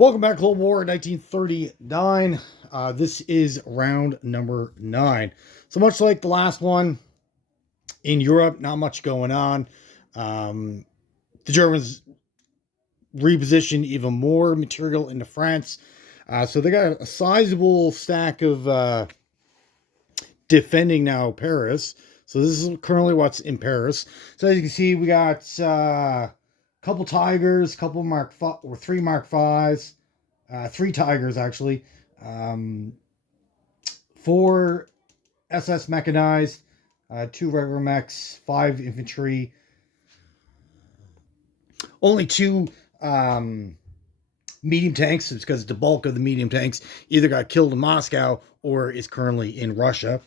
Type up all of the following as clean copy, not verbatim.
Welcome back, Cold War 1939. This is round number 9. So much like the last one in Europe, not much going on. Um, the Germans repositioned even more material into France. So they got a sizable stack of defending now Paris. So this is currently what's in Paris. So as you can see, we got a couple Tigers, couple Mark 5 or 3 Mark 5s. Three Tigers actually, um, four SS mechanized, two regular mechs, five infantry, only two medium tanks. It's because the bulk of the medium tanks either got killed in Moscow or is currently in Russia.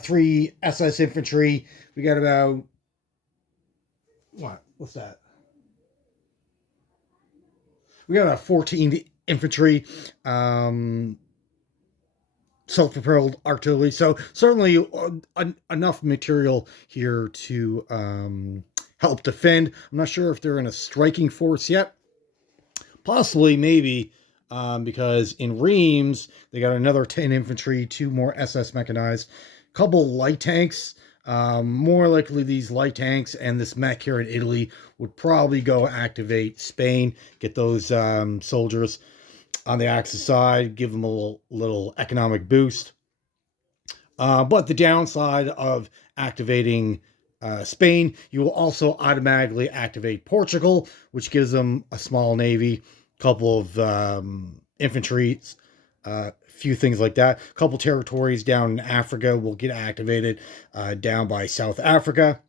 Three SS infantry. We got about what's that? We got a 14 infantry. Self-propelled artillery. So certainly enough material here to help defend. I'm not sure if they're in a striking force yet. Possibly, maybe, because in Reims they got another 10 infantry, two more SS mechanized, couple light tanks. More likely these light tanks and this mech here in Italy would probably go activate Spain, get those soldiers on the Axis side, give them a little economic boost. But the downside of activating Spain, you will also automatically activate Portugal, which gives them a small navy, couple of infantry, a few things like that. A couple territories down in Africa will get activated down by South Africa.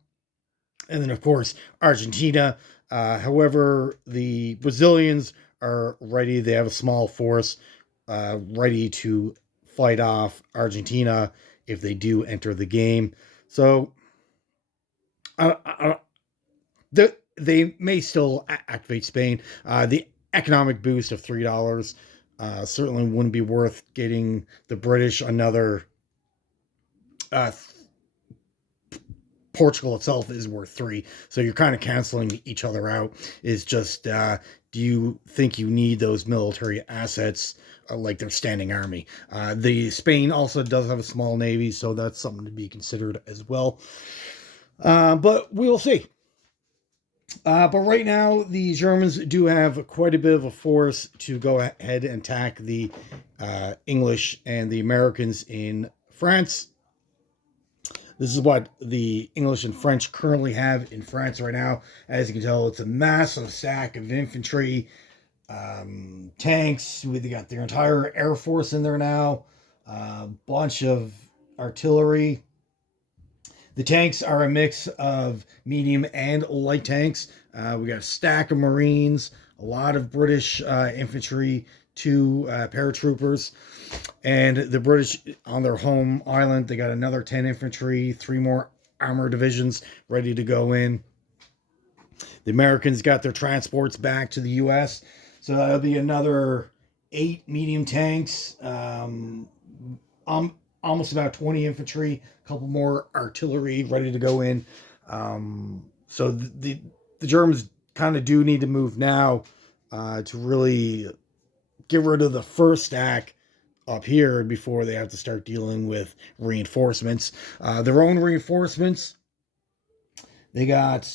And then, of course, Argentina. However, the Brazilians are ready. They have a small force ready to fight off Argentina if they do enter the game. So they may still activate Spain. The economic boost of $3 certainly wouldn't be worth getting the British another. Portugal itself is worth 3, so you're kind of canceling each other out. Is just do you think you need those military assets like their standing army? The Spain also does have a small navy, so that's something to be considered as well. But we'll see. But right now, the Germans do have quite a bit of a force to go ahead and attack the English and the Americans in France. This is what the English and French currently have in France right now. As you can tell, it's a massive stack of infantry, tanks. They got their entire air force in there now. A bunch of artillery. The tanks are a mix of medium and light tanks. We got a stack of Marines, a lot of British infantry, two paratroopers, and the British on their home island, they got another 10 infantry, three more armor divisions ready to go in. The Americans got their transports back to the U.S., so that'll be another 8 medium tanks, almost about 20 infantry, a couple more artillery ready to go in. So the Germans kind of do need to move now to really get rid of the first stack up here before they have to start dealing with reinforcements. Their own reinforcements, they got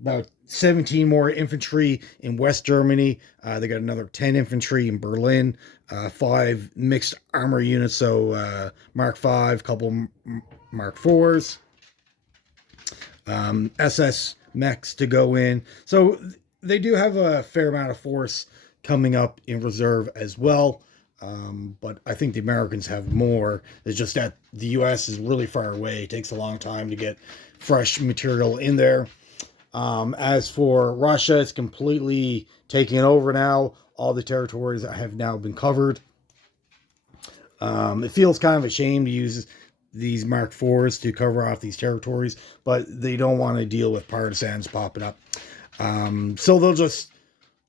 about 17 more infantry in West Germany. They got another 10 infantry in Berlin, 5 mixed armor units, so Mark 5, couple Mark 4s, SS mechs to go in. So they do have a fair amount of force coming up in reserve as well. But I think the Americans have more. It's just that the U.S. is really far away. It takes a long time to get fresh material in there. As for Russia, it's completely taking over now. All the territories have now been covered. It feels kind of a shame to use these Mark IVs to cover off these territories, but they don't want to deal with partisans popping up. So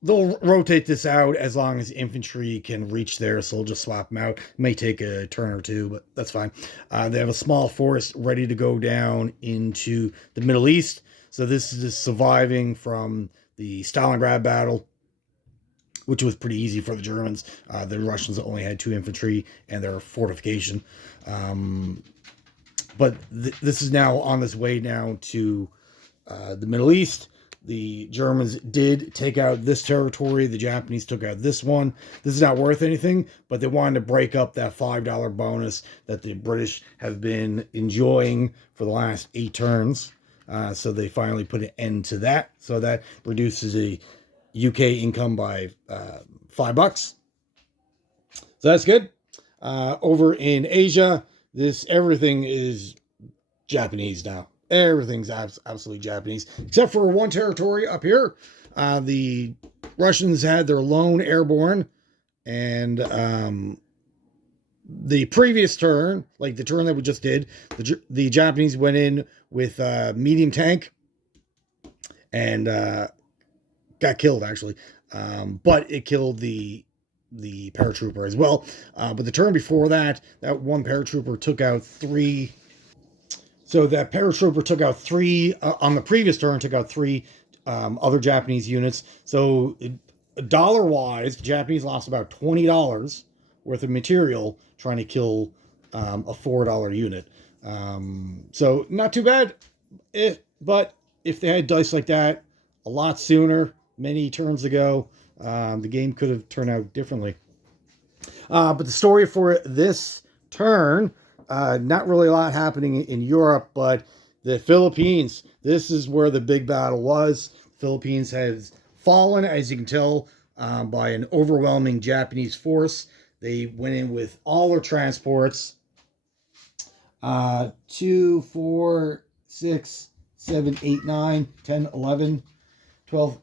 they'll rotate this out as long as infantry can reach there, so they'll just swap them out. It may take a turn or two, but that's fine. They have a small force ready to go down into the Middle East. So this is just surviving from the Stalingrad battle, which was pretty easy for the Germans. The Russians only had 2 infantry and their fortification. But this is now on this way now to the Middle East. The Germans did take out this territory. The Japanese took out this one. This is not worth anything, but they wanted to break up that $5 bonus that the British have been enjoying for the last 8 turns. So they finally put an end to that. So that reduces the UK income by $5. So that's good. Over in Asia, everything is Japanese now. Everything's absolutely Japanese, except for one territory up here. The Russians had their lone airborne, and the previous turn, like the turn that we just did, the Japanese went in with medium tank and got killed, actually. But it killed the paratrooper as well. But the turn before that, that one paratrooper took out 3. So that paratrooper took out 3 on the previous turn, took out 3 other Japanese units. So dollar-wise, the Japanese lost about $20 worth of material trying to kill a $4 unit. So not too bad. But if they had dice like that a lot sooner, many turns ago, the game could have turned out differently. But the story for this turn, not really a lot happening in Europe, but the Philippines, this is where the big battle was. Philippines has fallen, as you can tell, by an overwhelming Japanese force. They went in with all their transports. 2, 4, 6, 7, 8, 9, 10, 11, 12,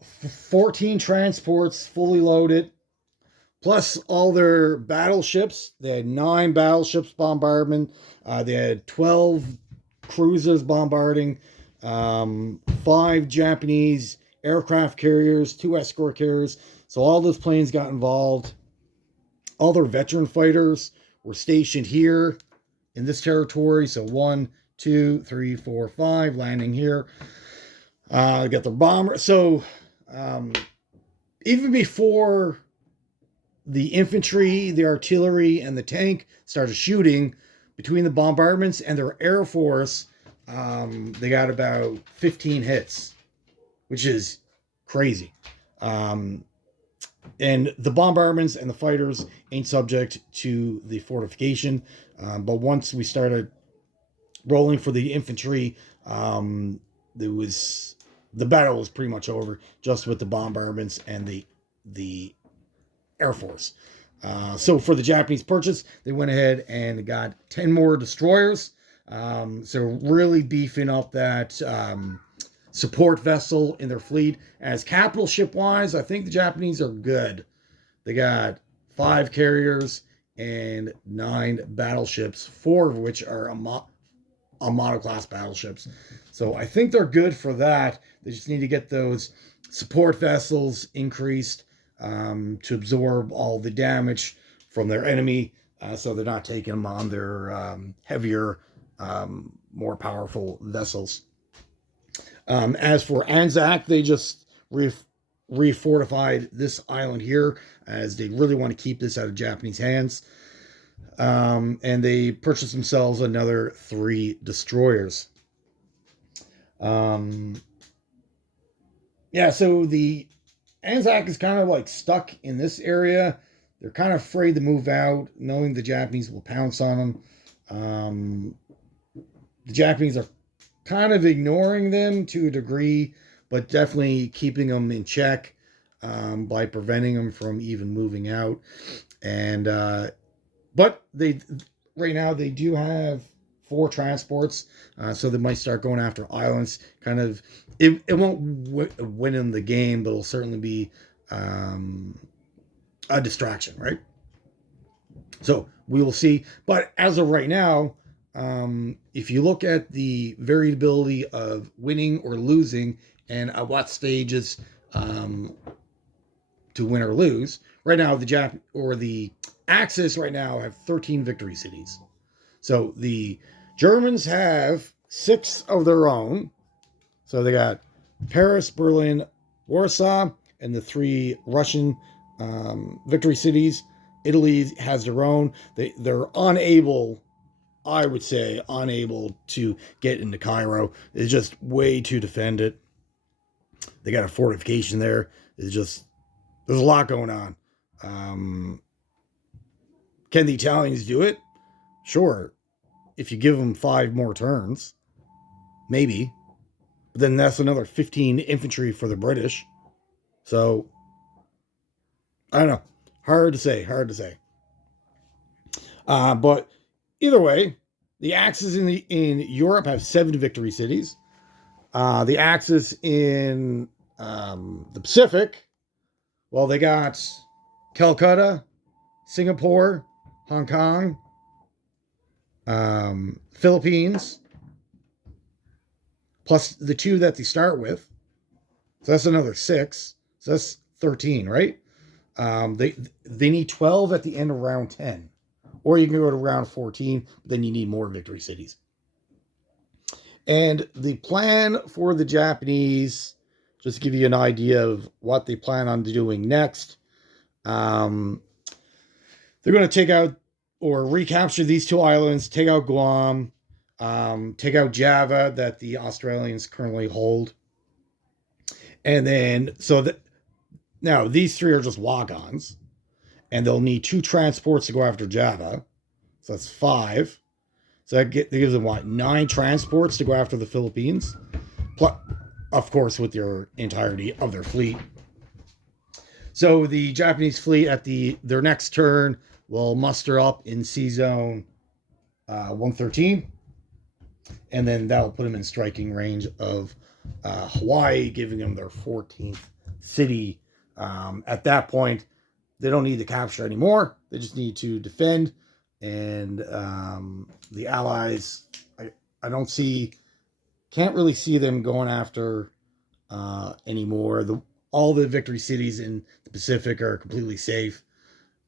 14 transports fully loaded. Plus all their battleships. They had 9 battleships bombardment. They had 12 cruisers bombarding. 5 Japanese aircraft carriers, 2 escort carriers. So all those planes got involved. All their veteran fighters were stationed here in this territory. So 1, 2, 3, 4, 5 landing here. Got their bomber. So even before the infantry, the artillery, and the tank started shooting, between the bombardments and their air force, they got about 15 hits, which is crazy. And the bombardments and the fighters ain't subject to the fortification. But once we started rolling for the infantry, the battle was pretty much over, just with the bombardments and the Air Force. So for the Japanese purchase, they went ahead and got 10 more destroyers. So really beefing up that support vessel in their fleet. As capital ship wise, I think the Japanese are good. They got 5 carriers and 9 battleships, 4 of which are monoclass battleships. So I think they're good for that. They just need to get those support vessels increased to absorb all the damage from their enemy, so they're not taking them on their heavier, more powerful vessels. As for Anzac, they just refortified this island here, as they really want to keep this out of Japanese hands. And they purchased themselves another 3 destroyers. Yeah, so the Anzac is kind of like stuck in this area. They're kind of afraid to move out, knowing the Japanese will pounce on them. The Japanese are kind of ignoring them to a degree, but definitely keeping them in check by preventing them from even moving out. And but right now they do have 4 transports, so they might start going after islands. Kind of, it won't win them the game, but it'll certainly be a distraction, right? So we will see. But as of right now, if you look at the variability of winning or losing and at what stages to win or lose, right now the Axis right now have 13 victory cities. So the Germans have 6 of their own, So they got Paris, Berlin, Warsaw, and the 3 Russian victory cities. Italy has their own. They're unable, I would say, unable to get into Cairo. It's just way too defended. They got a fortification there. It's just, there's a lot going on. Can the Italians do it? Sure. If you give them 5 more turns, maybe. But then that's another 15 infantry for the British. So, I don't know. Hard to say. But either way, the Axis in Europe have 7 victory cities. The Axis in the Pacific, well, they got Calcutta, Singapore, Hong Kong, Philippines, plus the 2 that they start with. So that's another 6. So that's 13, right? They need 12 at the end of round 10. Or you can go to round 14, then you need more victory cities. And the plan for the Japanese, just to give you an idea of what they plan on doing next, they're going to take out or recapture these 2 islands, take out Guam, take out Java that the Australians currently hold. And then, now these 3 are just walk-ons, and they'll need 2 transports to go after Java. So that's 5. So that gives them, 9 transports to go after the Philippines. Plus, of course, with your entirety of their fleet. So the Japanese fleet at their next turn will muster up in Sea Zone 113. And then that'll put them in striking range of Hawaii, giving them their 14th city. At that point, they don't need to capture anymore. They just need to defend. And the Allies, I can't really see them going after anymore. All the victory cities in the Pacific are completely safe.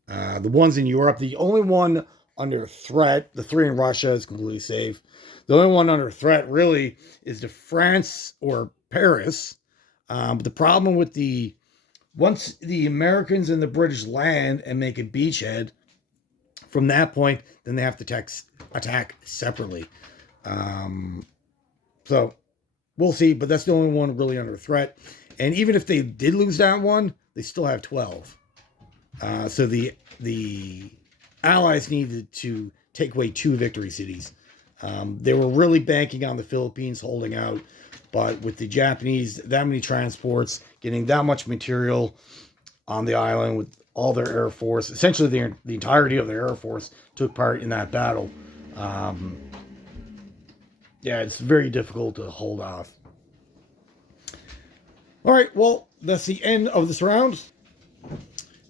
The ones in Europe, the only one under threat, the 3 in Russia is completely safe. The only one under threat really is the France or Paris. But the problem with once the Americans and the British land and make a beachhead, from that point, then they have to attack separately. So we'll see, but that's the only one really under threat. And even if they did lose that one, they still have 12. So the Allies needed to take away 2 victory cities. They were really banking on the Philippines holding out, but with the Japanese, that many transports, getting that much material on the island with all their air force, essentially the entirety of their air force took part in that battle. Yeah, it's very difficult to hold off. All right, well, that's the end of this round.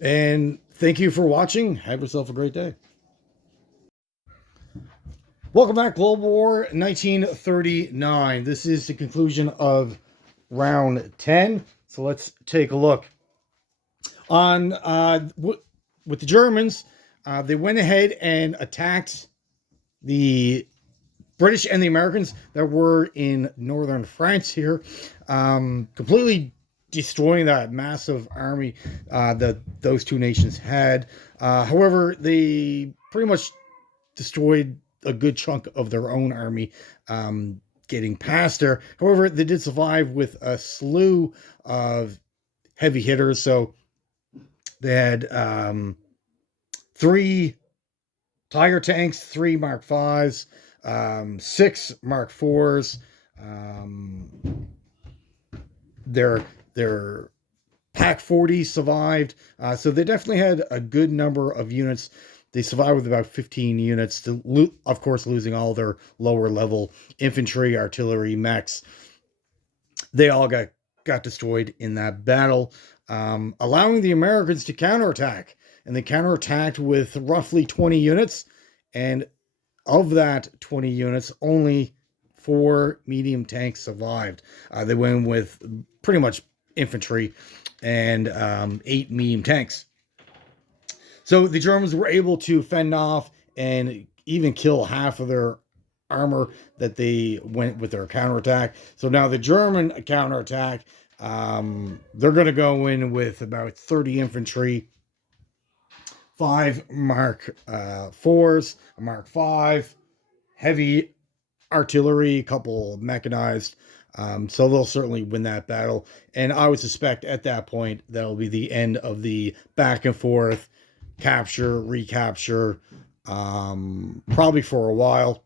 And thank you for watching. Have yourself a great day. Welcome back, Global War 1939. This is the conclusion of round 10. So let's take a look. With the Germans, they went ahead and attacked the British and the Americans that were in northern France here, completely destroying that massive army that those 2 nations had. However, they pretty much destroyed a good chunk of their own army getting past there. However, they did survive with a slew of heavy hitters. So they had 3 Tiger tanks, 3 Mark 5s, 6 Mark 4s. Their Pack 40 survived. So they definitely had a good number of units. They survived with about 15 units, of course, losing all their lower level infantry, artillery, mechs. They all got destroyed in that battle, allowing the Americans to counterattack. And they counterattacked with roughly 20 units. And of that 20 units, only 4 medium tanks survived. They went with pretty much infantry and 8 medium tanks. So the Germans were able to fend off and even kill half of their armor that they went with their counterattack. So now the German counterattack, they're going to go in with about 30 infantry, 5 Mark 4s, a Mark 5, heavy artillery, a couple mechanized. So they'll certainly win that battle. And I would suspect at that point, that'll be the end of the back and forth, capture, recapture, probably for a while.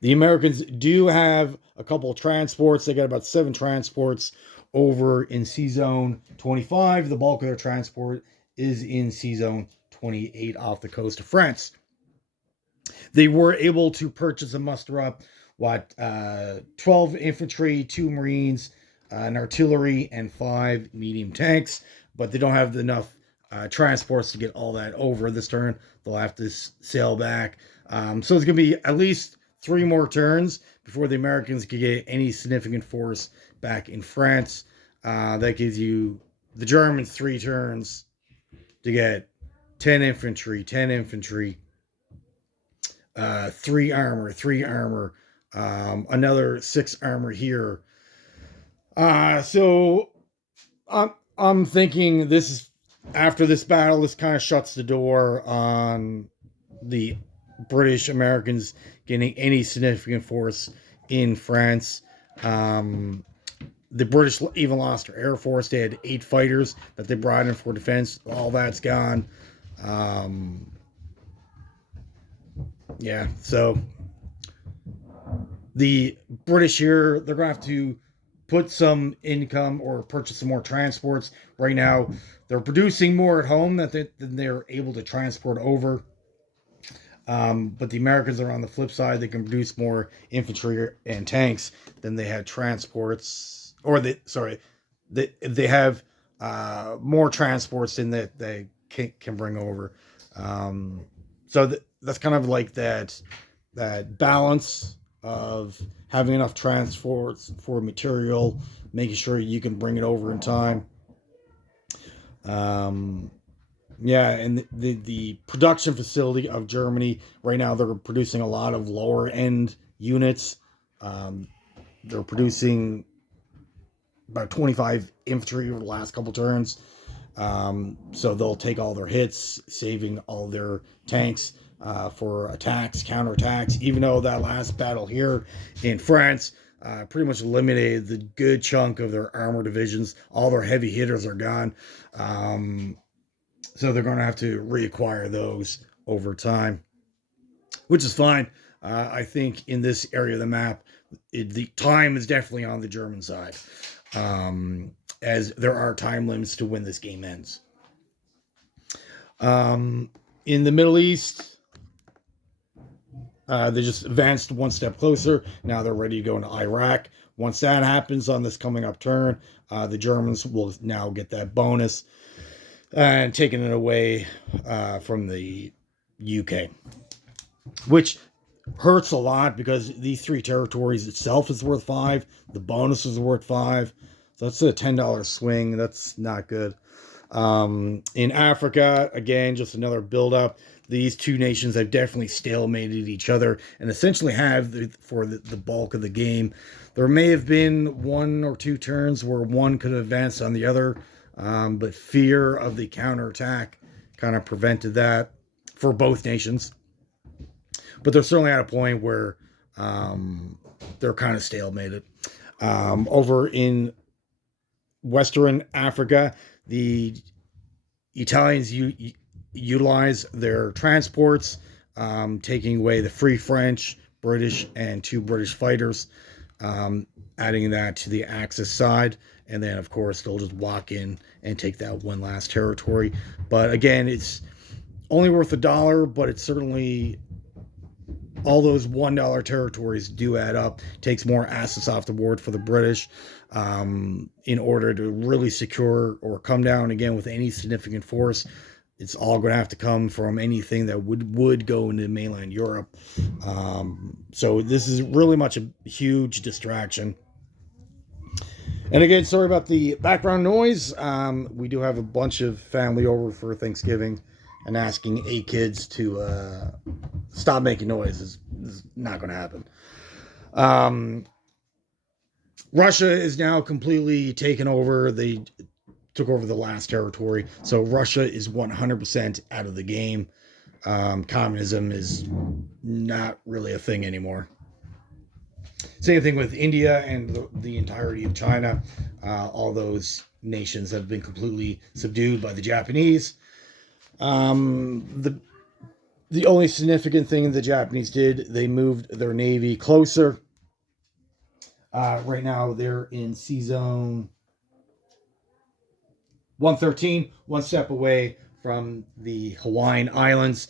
The Americans do have a couple of transports. They got about 7 transports over in Sea Zone 25. The bulk of their transport is in Sea Zone 28 off the coast of France. They were able to purchase and muster up 12 infantry, 2 Marines, an artillery, and 5 medium tanks, but they don't have enough transports to get all that over this turn. They'll have to sail back. So it's going to be at least 3 more turns before the Americans can get any significant force back in France. That gives you the Germans 3 turns to get 10 infantry, 3 armor, another 6 armor here. So I'm thinking this is, after this battle, this kind of shuts the door on the British Americans getting any significant force in France. The British even lost their Air Force. They had 8 fighters that they brought in for defense. All that's gone. Yeah, so the British here, they're going to have to put some income or purchase some more transports. Right now, they're producing more at home than they're able to transport over. But the Americans are on the flip side. They can produce more infantry and tanks than they had transports. Or they have more transports than that they can bring over. So that's kind of like that balance of having enough transports for material, making sure you can bring it over in time. Yeah, and the production facility of Germany right now, they're producing a lot of lower end units. They're producing about 25 infantry over the last couple turns. So they'll take all their hits, saving all their tanks for attacks, counterattacks. Even though that last battle here in France pretty much eliminated the good chunk of their armor divisions. All their heavy hitters are gone. So they're going to have to reacquire those over time, which is fine. I think in this area of the map, the time is definitely on the German side, as there are time limits to when this game ends. In the Middle East, they just advanced one step closer. Now they're ready to go into Iraq. Once that happens on this coming up turn, the Germans will now get that bonus and taking it away from the UK, which hurts a lot because these 3 territories itself is worth 5. The bonus is worth 5. So that's a $10 swing. That's not good. In Africa, again, just another buildup. These 2 nations have definitely stalemated each other and essentially have for the bulk of the game. There may have been 1 or 2 turns where one could advance on the other, but fear of the counterattack kind of prevented that for both nations. But they're certainly at a point where they're kind of stalemated. Over in Western Africa, the Italians utilize their transports, taking away the Free French, British, and 2 British fighters, adding that to the Axis side. And then, of course, they'll just walk in and take that one last territory. But again, it's only worth $1, but it's certainly, all those $1 territories do add up. Takes more assets off the board for the British in order to really secure or come down again with any significant force. It's all going to have to come from anything that would go into mainland Europe. So this is really much a huge distraction. And again, sorry about the background noise. We do have a bunch of family over for Thanksgiving and asking 8 kids to stop making noises. It's not going to happen. Russia is now completely taken over. They took over the last territory. So Russia is 100% out of the game. Communism is not really a thing anymore. Same thing with India and the entirety of China. All those nations have been completely subdued by the Japanese. The only significant thing the Japanese did, they moved their navy closer. Right now, they're in Sea Zone 113, one step away from the Hawaiian Islands.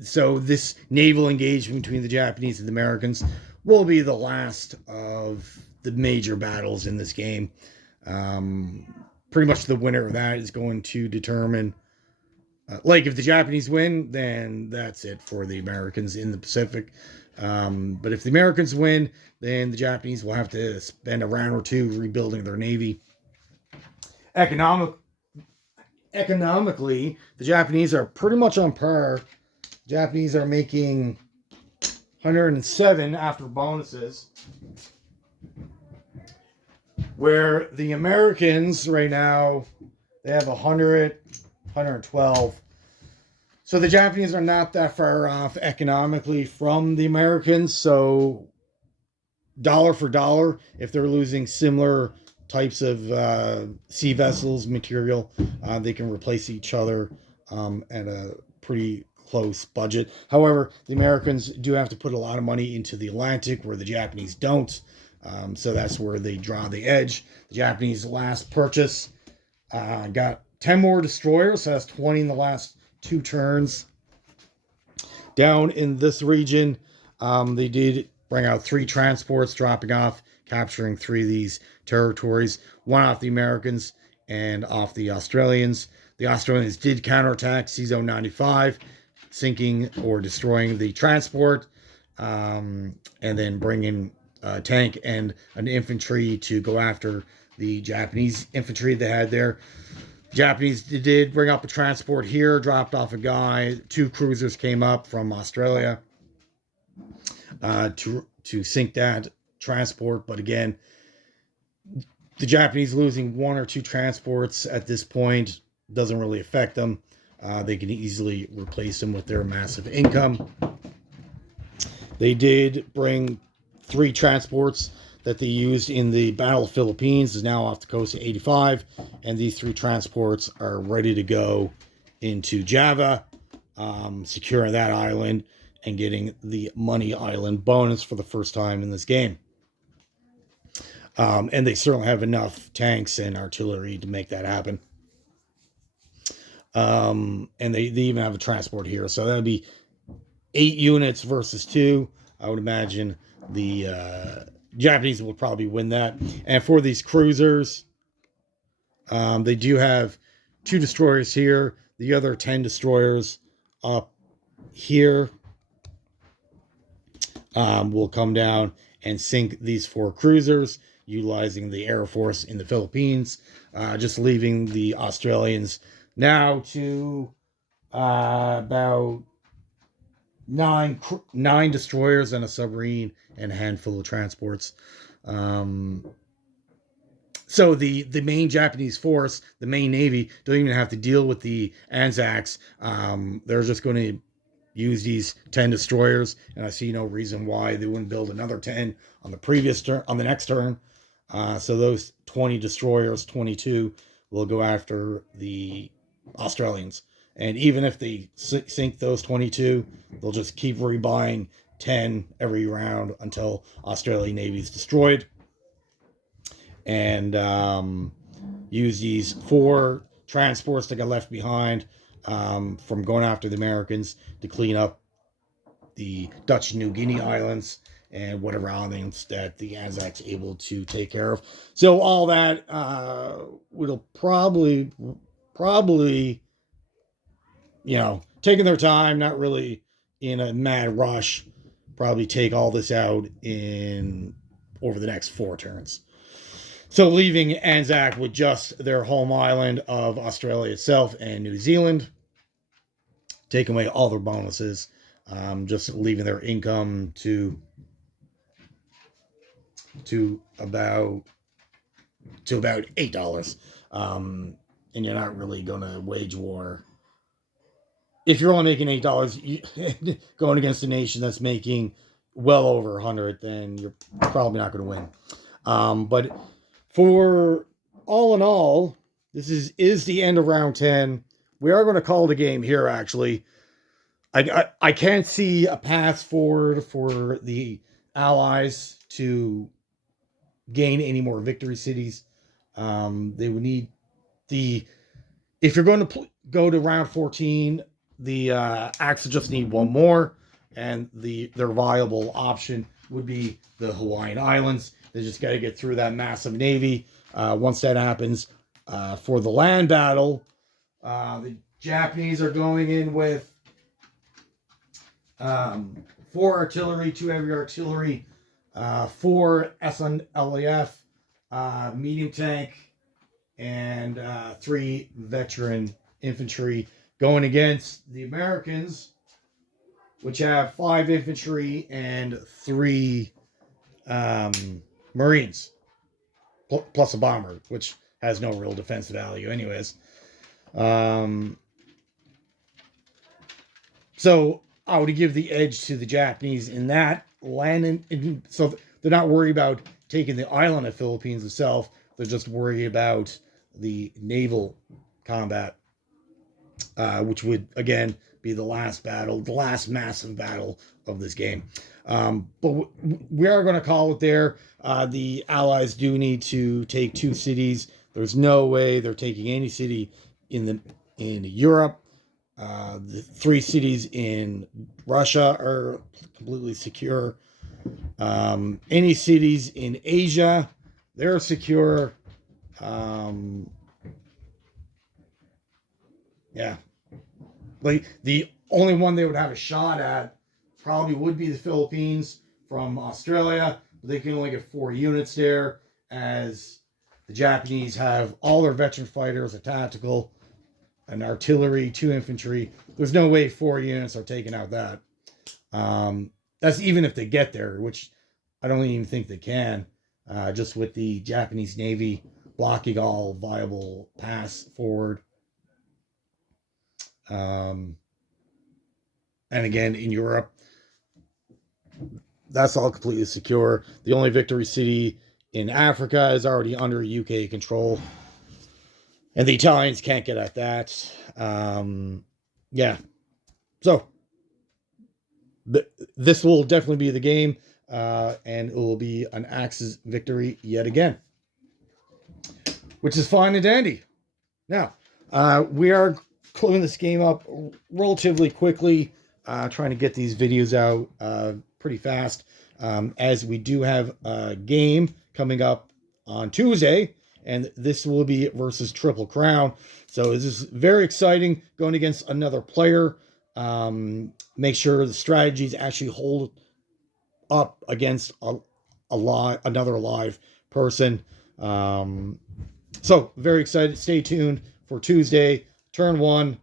So this naval engagement between the Japanese and the Americans will be the last of the major battles in this game. Pretty much the winner of that is going to determine, like if the Japanese win, then that's it for the Americans in the Pacific. But if the Americans win, then the Japanese will have to spend a round or two rebuilding their navy. Economically, the Japanese are pretty much on par. The Japanese are making 107 after bonuses, where the Americans right now, they have 100, 112. So the Japanese are not that far off economically from the Americans. So dollar for dollar, if they're losing similar types of sea vessels material, they can replace each other at a pretty close budget. However, the Americans do have to put a lot of money into the Atlantic, where the Japanese don't. So that's where they draw the edge. The Japanese last purchase got 10 more destroyers, so that's 20 in the last 2 turns. Down in this region, they did bring out 3 transports, dropping off, capturing 3 of these territories, 1 off the Americans and off the Australians. The Australians did counterattack Sea Zone 95, sinking or destroying the transport, and then bringing a tank and an infantry to go after the Japanese infantry they had there. Japanese did bring up a transport here, dropped off a guy. 2 cruisers came up from Australia to sink that transport. But again, the Japanese losing 1 or 2 transports at this point doesn't really affect them. They can easily replace them with their massive income. They did bring 3 transports that they used in the Battle of the Philippines, is now off the coast of 85, and these 3 transports are ready to go into Java, securing that island and getting the Money Island bonus for the first time in this game. And they certainly have enough tanks and artillery to make that happen. And they even have a transport here, so that would be 8 units versus 2. I would imagine the Japanese will probably win that. And for these cruisers, they do have 2 destroyers here. The other 10 destroyers up here will come down and sink these 4 cruisers, utilizing the Air Force in the Philippines, just leaving the Australians now to about 9 destroyers and a submarine and a handful of transports. So the main Japanese force, the main navy, don't even have to deal with the Anzacs. They're just going to use these 10 destroyers, and I see no reason why they wouldn't build another 10 on the previous turn, on the next turn. So those 20 destroyers, 22, will go after the Australians. And even if they sink those 22, they'll just keep rebuying 10 every round until Australian Navy is destroyed. And use these 4 transports that got left behind from going after the Americans to clean up the Dutch New Guinea islands and whatever islands that the Anzacs able to take care of. So all that will probably, you know, taking their time, not really in a mad rush, probably take all this out in over the next 4 turns. So leaving Anzac with just their home island of Australia itself and New Zealand, taking away all their bonuses. just leaving their income to about $8. And you're not really going to wage war. If you're only making $8 going against a nation that's making well over 100, then you're probably not going to win. But for all in all, this is the end of round 10. We are going to call the game here, actually. I can't see a path forward for the Allies to gain any more victory cities. They would need if you're going to go to round 14, the Axis just need one more, and their viable option would be the Hawaiian Islands. They just got to get through that massive navy. Once that happens, for the land battle, the Japanese are going in with 4 artillery, 2 heavy artillery, 4 SNLAF, medium tank, and 3 veteran infantry, going against the Americans, which have 5 infantry and 3 Marines, plus a bomber, which has no real defense value anyways. So I would give the edge to the Japanese in that land. So they're not worried about taking the island of Philippines itself. They're just worried about the naval combat, which would, again, be the last battle, the last massive battle of this game. But we are going to call it there. The Allies do need to take 2 cities. There's no way they're taking any city in Europe. The 3 cities in Russia are completely secure. Any cities in Asia, they're secure. Yeah. Like, the only one they would have a shot at probably would be the Philippines from Australia. But they can only get 4 units there, as the Japanese have all their veteran fighters, a tactical, an artillery, 2 infantry. There's no way 4 units are taking out that. That's even if they get there, which I don't even think they can, just with the Japanese Navy blocking all viable paths forward. And again, in Europe, that's all completely secure. The only victory city in Africa is already under UK control, and the Italians can't get at that. Yeah. So this will definitely be the game, and it will be an Axis victory yet again, which is fine and dandy. Now, we are closing this game up relatively quickly, trying to get these videos out pretty fast, as we do have a game coming up on Tuesday, and this will be versus Triple Crown. So this is very exciting, going against another player. Make sure the strategies actually hold up against another live person. So very excited. Stay tuned for Tuesday, turn 1.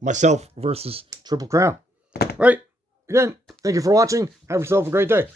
Myself versus Triple Crown. All right. Again, thank you for watching. Have yourself a great day.